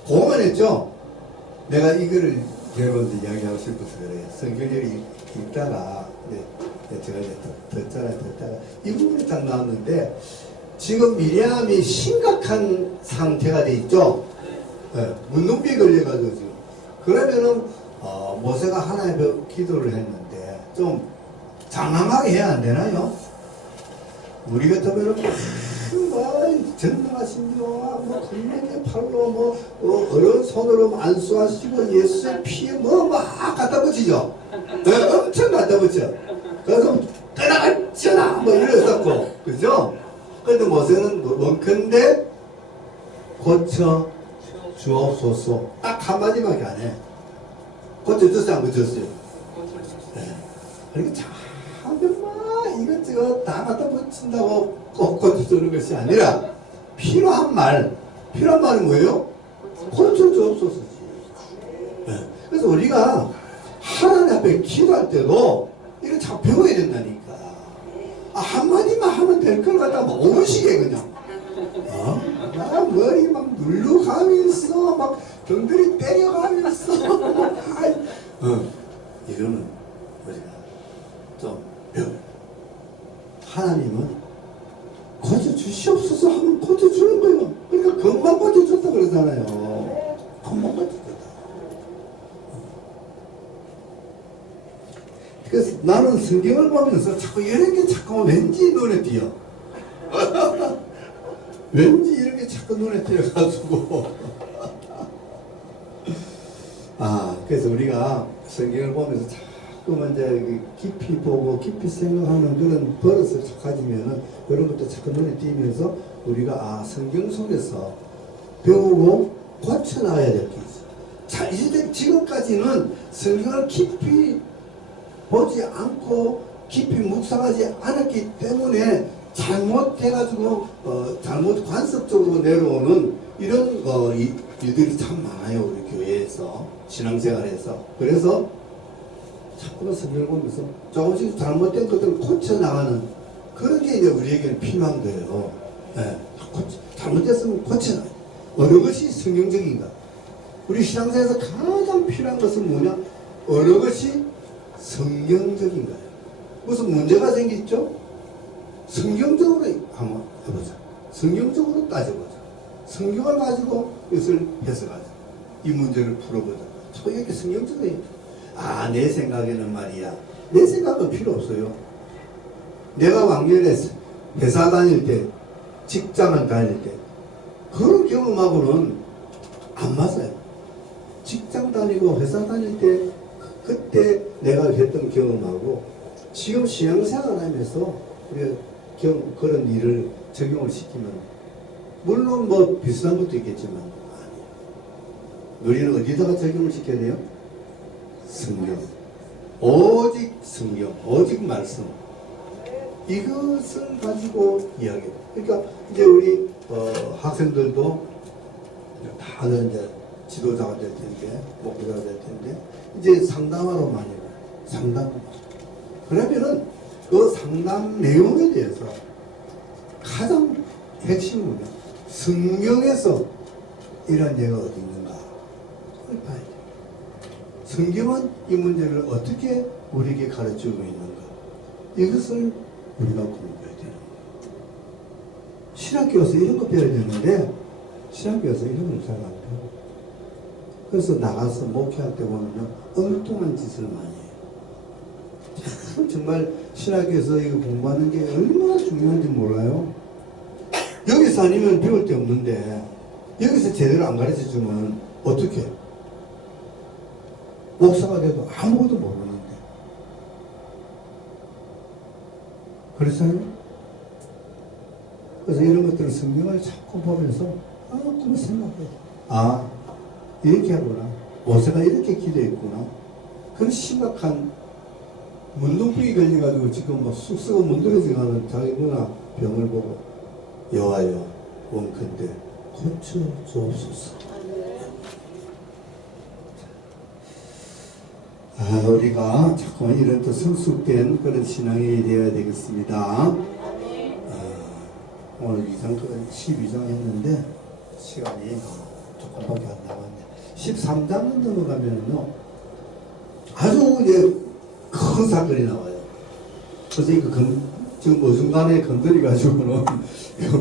그만 했죠. 내가 이거를 여러분들 이야기하고 싶어서 그래요. 성경을 읽다가 제가 이제 듣다가 이 부분이 딱 나왔는데 지금 미리암이 심각한 상태가 돼 있죠. 네, 문둥병이 걸려가지고 지금. 그러면은 모세가 하나님께 기도를 했는데 좀 장황하게 해야 안 되나요? 우리 같으면은 뭐 전능하신 여호와 뭐 권능의 팔로 뭐 어려운 손으로 안수하시고 예수의 피에 막 갖다 붙이죠. 네, 엄청 갖다 붙여. 그래서 떠나갈지어다 뭐 이랬었고, 그죠? 근데 모세는 원컨대 고쳐 주옵소서 딱 한마디밖에 안 해. 고쳐줬어요 안 고쳤어요? 네. 그러니까 참 이것저것 다 갖다 붙인다고 꼭 고쳐주는 것이 아니라 필요한 말은 뭐예요? 고쳐주옵소서지. 네. 그래서 우리가 하나님 앞에 기도할 때도 이거 참 배워야 된다니까. 한마디만 하면 될 걸 갖다 막 오시게 그냥. 막 머리 막 눌러가면서 막 병들이 때려가면서 이거는 우리가 좀 배워요. 하나님은 고쳐주시옵소서 하면 고쳐주는 거예요. 그러니까 금방 고쳐줬다 그러잖아요. 금방 고쳐줬다. 그래서 나는 성경을 보면서 자꾸 이런 게 자꾸 왠지 눈에 띄어. 왠지 이런 게 자꾸 눈에 띄어가지고. 그래서 우리가 성경을 보면서 자꾸 먼저 깊이 보고 깊이 생각하는 그런 버릇을 가지면은 이런 것도 자꾸 눈에 띄면서 우리가 성경 속에서 배우고 고쳐나가야 될 게 있어. 자, 이제 지금까지는 성경을 깊이 보지 않고 깊이 묵상하지 않았기 때문에 잘못해가지고 잘못 관습적으로 내려오는 이런 일들이 참 많아요. 우리 교회에서 신앙생활에서. 그래서 자꾸만 성경을 보면서 조금씩 잘못된 것들을 고쳐나가는 그런 게 이제 우리에게는 필요한 거예요. 네. 잘못됐으면 고쳐나가요. 어느 것이 성경적인가? 우리 신앙생활에서 가장 필요한 것은 뭐냐? 어느 것이 성경적인가요? 무슨 문제가 생겼죠? 성경적으로 한번 해보자. 성경적으로 따져보자. 성경을 가지고 이것을 해석하자. 이 문제를 풀어보자. 저 이렇게 성경적으로 내 생각에는 말이야. 내 생각은 필요 없어요. 내가 왕년에 회사 다닐 때, 직장을 다닐 때 그런 경험하고는 안 맞아요. 직장 다니고 회사 다닐 때 그때 내가 했던 경험하고 지금 신앙생활 하면서 우리가 그런 일을 적용을 시키면 물론 뭐 비슷한 것도 있겠지만 아니에요. 우리는 어디다가 적용을 시켜야 돼요? 성경. 오직 성경, 오직 말씀. 이것을 가지고 이야기해요. 그러니까 이제 우리 학생들도 다들 이제 지도자가 될 텐데, 목표자가 될 텐데, 이제 상담하러 많이 가요. 상담. 그러면은 그 상담 내용에 대해서 가장 핵심은 성경에서 이런 예가 어디 있는가? 그걸 봐야 돼요. 성경은 이 문제를 어떻게 우리에게 가르치고 있는가? 이것을 우리가 공부해야 돼요. 신학교에서 이런 거 배워야 되는데, 신학교에서 이런 걸 잘 안 배워. 그래서 나가서 목회할 때 보면요, 엉뚱한 짓을 많이 해요. 참 정말 신학교에서 이거 공부하는 게 얼마나 중요한지 몰라요. 여기서 아니면 배울 데 없는데, 여기서 제대로 안 가르쳐 주면 어떻게? 목사가 돼도 아무것도 모르는데. 그렇잖아요? 그래서 이런 것들을 성경을 자꾸 보면서, 그만 생각해요. 이렇게 하구나. 모세가 이렇게 기도했구나. 그런 심각한 문둥병이 걸려가지고 지금 막 쑥쑥 문드러져가는 자기 누나 병을 보고 여호와여 원컨대 고쳐 주옵소서. 우리가 자꾸만 이런 또 성숙된 그런 신앙이 되어야 되겠습니다. 오늘 12장 했는데 시간이 조금밖에 안 남았네. 13장 넘어가면요 아주 이제 큰 사건이 나와요. 그래서 이거 지금 어중간에 건드려가지고는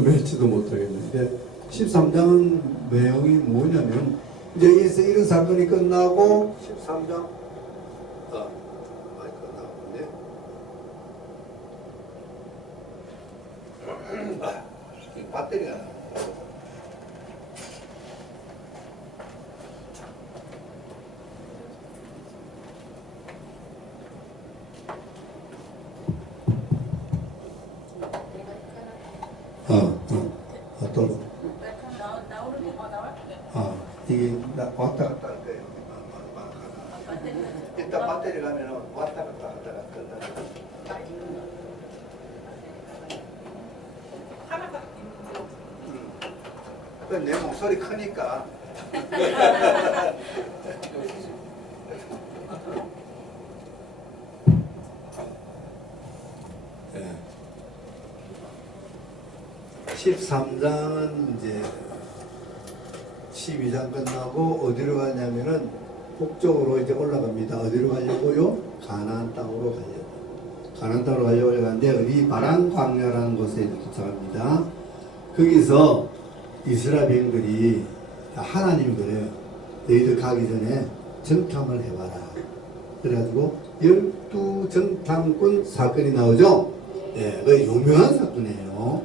멸치도 못하겠는데 13장은 내용이 뭐냐면 이제 이런 사건이 끝나고 13장 많이 끝나는데 배터리가 나요. 또, 이게 왔다 갔다 할 거예요. 일단 배터리 가면은 왔다 갔다 하다가 끝나. 내 목소리 크니까. 네. 13장은 이제 12장 끝나고 어디로 가냐면은 북쪽으로 이제 올라갑니다. 어디로 가려고요? 가나안 땅으로 가려고. 가나안 땅으로 가려고 하는데 어디 바란 광야라는 곳에 도착합니다. 거기서 이스라엘 백성들이 하나님이 그래요. 너희들 가기 전에 정탐을 해봐라. 그래가지고 12정탐꾼 사건이 나오죠. 예, 그 유명한 사건이에요.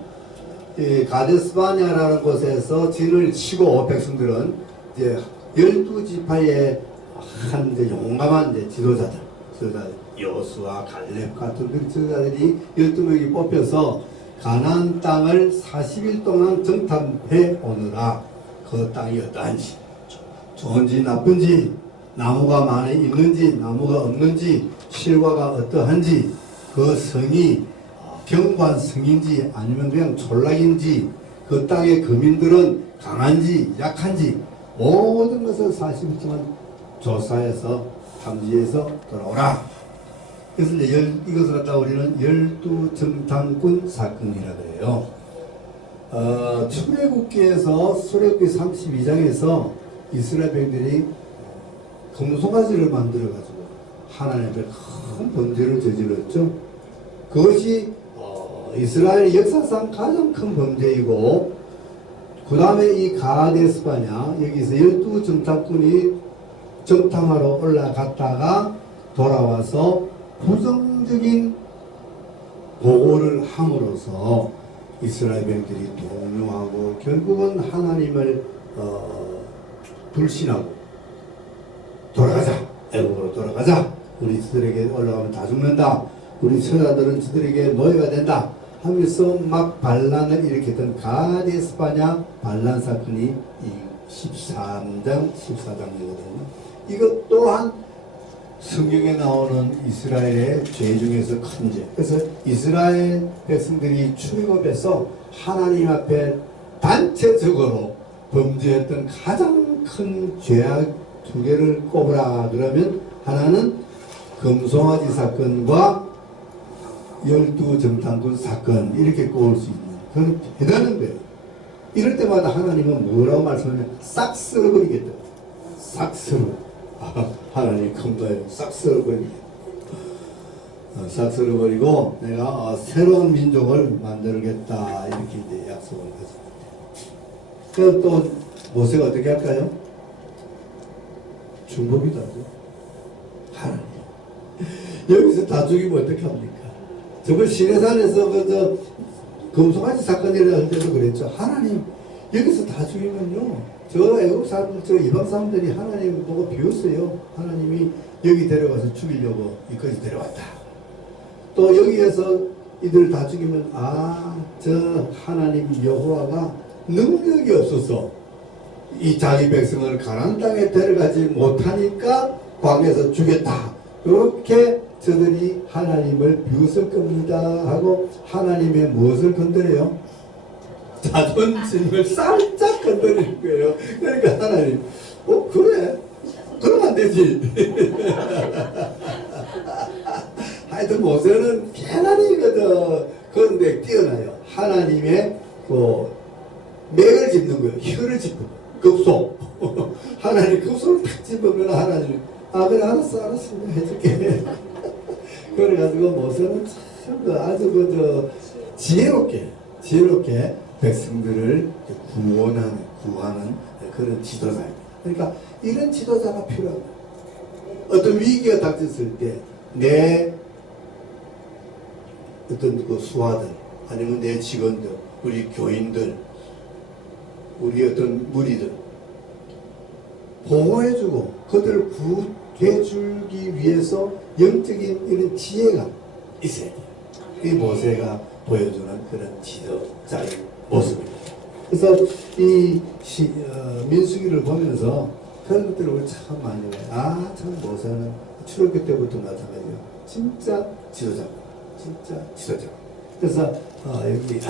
이 가데스바냐라는 곳에서 진을 치고 백성들은 이제 12지파의 한 이제 용감한 이제 지도자들, 여수와 갈렙 같은 지도자들이 12명이 뽑혀서 가나안 땅을 40일 동안 정탐해 오느라 그 땅이 어떠한지, 좋은지 나쁜지, 나무가 많이 있는지 나무가 없는지, 실과가 어떠한지, 그 성이 경관 성인지 아니면 그냥 촌락인지, 그 땅의 거민들은 강한지 약한지 모든 것을 40일 동안 조사해서 탐지해서 돌아오라. 그래서 이제 이것을 갖다 우리는 12정탐꾼 사건이라고 해요. 출애굽기에서 출애굽기 32장에서 이스라엘 백성들이 금송아지를 만들어가지고 하나님 앞에 큰 범죄를 저질렀죠. 그것이 이스라엘 역사상 가장 큰 범죄이고, 그 다음에 이 가데스바냐 여기서 12정탐꾼이 정탐하러 올라갔다가 돌아와서 부정적인 보고를 함으로써 이스라엘 백성들이 동요하고 결국은 하나님을 불신하고 돌아가자, 애국으로 돌아가자, 우리 저들에게 올라가면 다 죽는다, 우리 처자들은 저들에게 노예가 된다 하면서 막 반란을 일으켰던 가데스바냐 반란 사건이 이 13장 14장이거든요. 이것 또한 성경에 나오는 이스라엘의 죄 중에서 큰 죄. 그래서 이스라엘 백성들이 출애굽에서 하나님 앞에 단체적으로 범죄했던 가장 큰 죄악 두 개를 꼽으라 그러면, 하나는 금송아지 사건과 12정탐꾼 사건, 이렇게 꼽을 수 있는 그런 대단한 거예요. 이럴 때마다 하나님은 뭐라고 말씀하면 싹 쓸어버리겠다. 싹 쓸어. 하나님 큰거예요. 싹 쓸어버리겠다. 싹 쓸어버리고 내가 새로운 민족을 만들겠다, 이렇게 이제 약속을 하죠. 그래서 또 모세가 어떻게 할까요? 중복이다. 하나님 여기서 다 죽이면 어떻게 합니까? 저번 시내산에서 금송아지 사건이라 할 때도 그랬죠. 하나님 여기서 다 죽이면요, 저 애국 사람들, 저 이방 사람들이 하나님 보고 비웃어요. 하나님이 여기 데려가서 죽이려고 이까지 데려왔다. 또 여기에서 이들 다 죽이면 저 하나님 여호와가 능력이 없어서 이 자기 백성을 가나안 땅에 데려가지 못하니까 광야에서 죽였다. 이렇게 저들이 하나님을 비웃을 겁니다 하고 하나님의 무엇을 건드려요? 자존심을 살짝 건드리는 거예요. 그러니까 하나님 그래? 그러면 안 되지. 하여튼 모세는 대단히 그런데 뛰어나요. 하나님의 맥을 짚는 거예요. 혀를 짚는 거예요. 급소. 하나님 급소를 탁 짚으면 하나님 그래 알았어 해줄게. 그래가지고 모세는 참 아주 지혜롭게 백성들을 구하는 그런 지도자입니다. 그러니까 이런 지도자가 필요합니다. 어떤 위기가 닥쳤을 때 내 어떤 그 수하들, 아니면 내 직원들, 우리 교인들, 우리 어떤 무리들 보호해주고 그들을 구해주기 위해서 영적인 이런 지혜가 있어야 돼요. 이 모세가 보여주는 그런 지도자의 모습입니다. 그래서 이 민수기를 보면서 그런 것들을 우리 참 많이 봐요. 아, 참 모세는 출애굽 때부터 마찬가지예요. 진짜 지도자, 진짜 지도자. 그래서 여기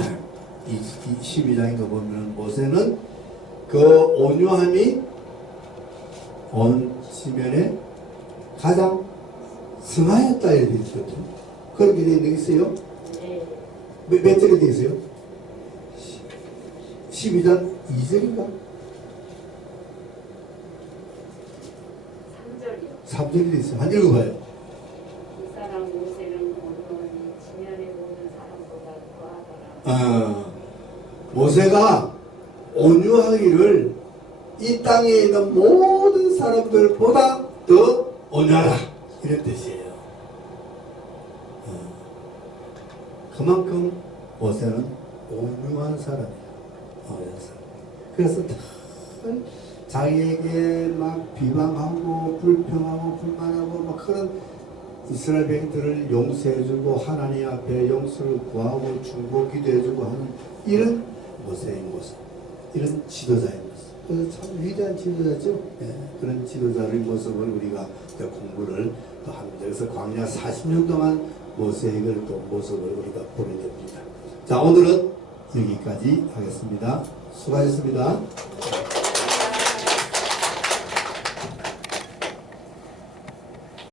이 12장인 거 보면 모세는 그 온유함이 온 지면에 가장 승하였다 이렇게 있거든요. 그렇게 되어 있어요? 네. 몇 절에 되어 있어요? 12장 2절인가? 3절이요. 3절에 되어 있어요. 한 읽어봐요. 이 사람 모세는 온유하니 지면의 모든 사람보다 더하더라. 모세가 온유하기를 이 땅에 있는 모든 사람들보다 더 온유하라 이런 뜻이에요. 그만큼 모세는 온유한 사람이에요. 온유한 사람. 그래서 늘 자기에게 막 비방하고 불평하고 불만하고 막 그런 이스라엘 백성들을 용서해주고 하나님 앞에 용서를 구하고 중보 기도해주고 하는 이런 모세의 모습, 이런 지도자의 모습. 그래서 참 위대한 지도자죠. 예, 그런 지도자의 모습을 우리가 공부를 또 합니다. 그래서 광야 40년 동안 모세의 또 모습을 우리가 보게 됩니다. 자, 오늘은 여기까지 하겠습니다. 수고하셨습니다.